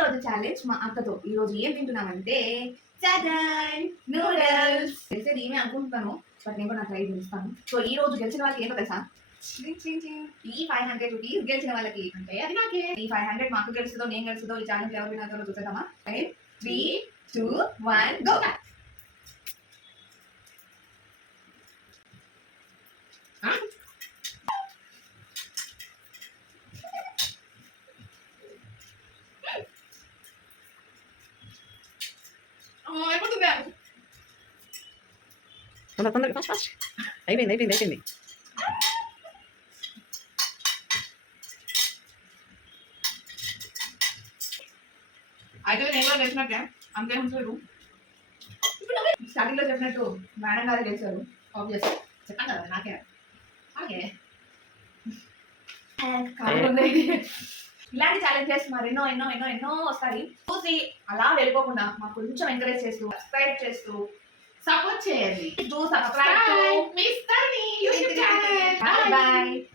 రోజు ఛాలెంజ్ మా అక్కతో. ఈ రోజు ఏం తింటున్నామంటే నూడిల్స్. తెలిసేది ఏమే అనుకుంటున్నాను, బట్ నేను నా ట్రై చేస్తాను. సో ఈ రోజు గెలిచిన వాళ్ళకి ఏంటో తెలుసా, ఈ 500 రూపీస్ గెలిచిన వాళ్ళకి. అంటే అది నాకే. ఈ 500 మాకు గెలుస్తుందో నేను గెలుస్తుందో ఈ ఛాలెంజ్ ఎవరు వినాలో చూసేద్దామా. 3, 2, 1 గో. తొందరగా ఫాస్ట్ అయిపోయింది. అయితే నేను కూడా గెలిచినట్టే, అంతే ఉంచలేదు. స్టార్టింగ్ లో చెప్పినట్టు మేడం గారు గెలిచారు. ఆబ్వియస్ చెప్పాను కదా నాకే. ఇలాంటి ఛాలెంజెస్ మరి ఎన్నో ఎన్నో ఎన్నో ఎన్నో వస్తాయి. చూసి అలా వెళ్ళిపోకుండా మాకు కొంచెం ఎంకరేజ్ చేస్తూ, సబ్స్క్రైబ్ చేస్తూ సపోర్ట్ చేయండి. Do subscribe to Miss Tani YouTube channel. Bye bye.